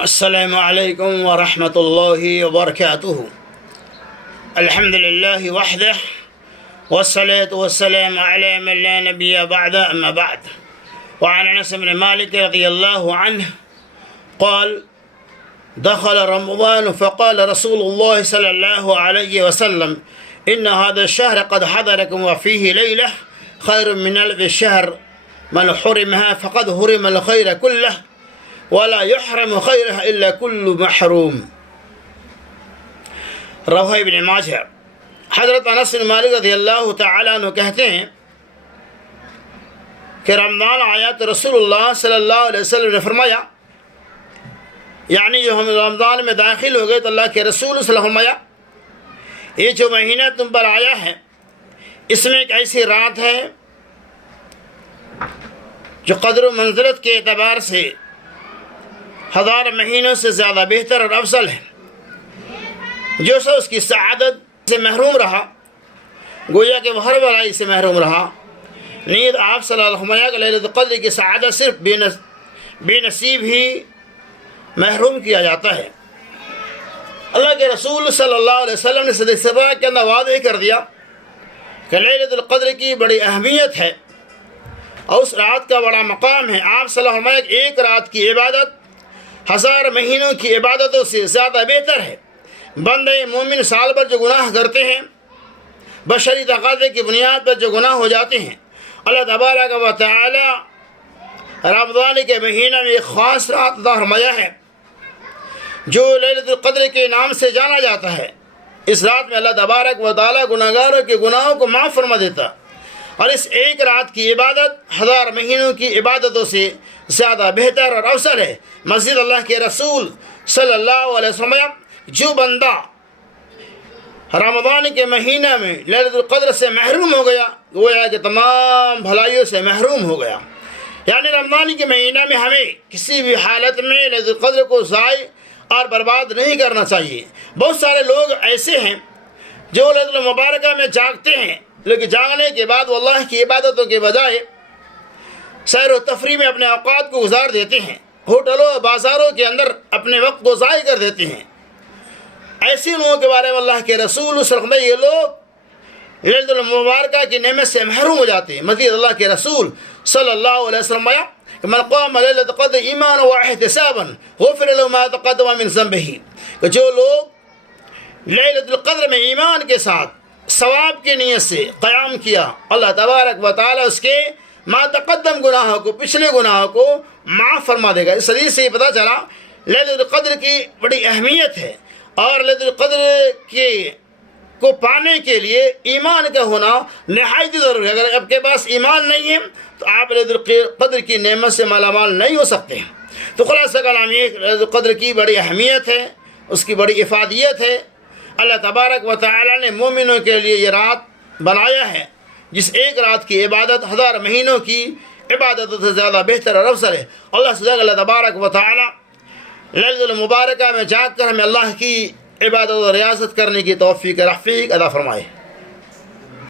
السلام علیکم ورحمۃ اللہ وبرکاتہ۔ الحمد للہ وحدہ والصلاة والسلام علی من لا نبی بعد اما بعد۔ وعن انس بن مالک رضی اللہ عنہ قال دخل رمضان فقال رسول الله صلى الله عليه وسلم إن هذا الشهر قد حضركم وفيه ليلة خير من ألف الشهر من حرمها فقد حرم الخير كله ولا يحرم خيرها إلا كل محروم۔ رواه ابن ماجہ۔ حضرت انس بن مالک رضی اللہ تعالیٰ عنہ کہتے ہیں کہ رمضان آیا تو رسول اللہ صلی اللہ علیہ وسلم نے فرمایا، یعنی جو ہم رمضان میں داخل ہو گئے تو اللہ کے رسول صلی اللہ علیہ وسلم فرمایا یہ جو مہینہ تم پر آیا ہے اس میں ایک ایسی رات ہے جو قدر و منزلت کے اعتبار سے 1000 مہینوں سے زیادہ بہتر اور افضل ہے۔ جو سو اس کی سعادت سے محروم رہا گویا کہ وہ ہر بلائی سے محروم رہا۔ نیز آپ صلی اللہ علیہ وسلم کہ لیلۃ القدر کی سعادت صرف بے نصیب ہی محروم کیا جاتا ہے۔ اللہ کے رسول صلی اللہ علیہ وسلم نے صدیق صبح کے اندر واضح کر دیا کہ لیلۃ القدر کی بڑی اہمیت ہے اور اس رات کا بڑا مقام ہے۔ آپ صلی اللہ علیہ وسلم کہ ایک رات کی عبادت 1000 مہینوں کی عبادتوں سے زیادہ بہتر ہے۔ بندے مومن سال پر جو گناہ کرتے ہیں بشری تقاضے کی بنیاد پر جو گناہ ہو جاتے ہیں، اللہ تبارک و تعالی رمضان کے مہینہ میں ایک خاص رات عطا فرمایا ہے جو لیلۃ القدر کے نام سے جانا جاتا ہے۔ اس رات میں اللہ تبارک و تعالی گناہگاروں کے گناہوں کو معاف فرما دیتا اور اس ایک رات کی عبادت 1000 مہینوں کی عبادتوں سے زیادہ بہتر اور افضل ہے۔ مسجد اللہ کے رسول صلی اللہ علیہ وسلم جو بندہ رمضان کے مہینہ میں لیلۃ القدر سے محروم ہو گیا گویا کہ تمام بھلائیوں سے محروم ہو گیا۔ یعنی رمضان کے مہینہ میں ہمیں کسی بھی حالت میں لیلۃ القدر کو ضائع اور برباد نہیں کرنا چاہیے۔ بہت سارے لوگ ایسے ہیں جو لیلۃ المبارکہ میں جاگتے ہیں لیکن جاگنے کے بعد وہ اللہ کی عبادتوں کے بجائے سیر و تفریح میں اپنے اوقات کو گزار دیتے ہیں، ہوٹلوں بازاروں کے اندر اپنے وقت کو ضائع کر دیتے ہیں۔ ایسے لوگوں کے بارے میں اللہ کے رسول صلی اللہ علیہ وسلم یہ لوگ لیلۃ المبارکہ کی نعمت سے محروم ہو جاتے ہیں۔ مزید اللہ کے رسول صلی اللہ علیہ وسلم کہ من قام لیلۃ القدر ایمانا واحتسابا غفر له ما تقدم من ذنبه کہ جو لوگ لیلۃ القدر میں ایمان کے ساتھ ثواب کی نیت سے قیام کیا اللہ تبارک و تعالی اس کے ما تقدم گناہوں کو پچھلے گناہوں کو معاف فرما دے گا۔ اس حدیث سے پتہ چلا لیلۃ القدر کی بڑی اہمیت ہے اور لیلۃ القدر کو پانے کے لیے ایمان کا ہونا نہایت ضروری ہے۔ اگر آپ کے پاس ایمان نہیں ہے تو آپ لیلۃ القدر کی نعمت سے مالا مال نہیں ہو سکتے۔ تو خلاصہ کلام یہ لیلۃ القدر کی بڑی اہمیت ہے، اس کی بڑی افادیت ہے۔ اللہ تبارک و تعالی نے مومنوں کے لیے یہ رات بنایا ہے جس ایک رات کی عبادت 1000 مہینوں کی عبادتوں سے زیادہ بہتر اور افضل ہے۔ اللہ تبارک و تعالی لیلۃ المبارکہ میں جاگ کر ہمیں اللہ کی عبادت و ریاضت کرنے کی توفیق رفیق عطا فرمائے۔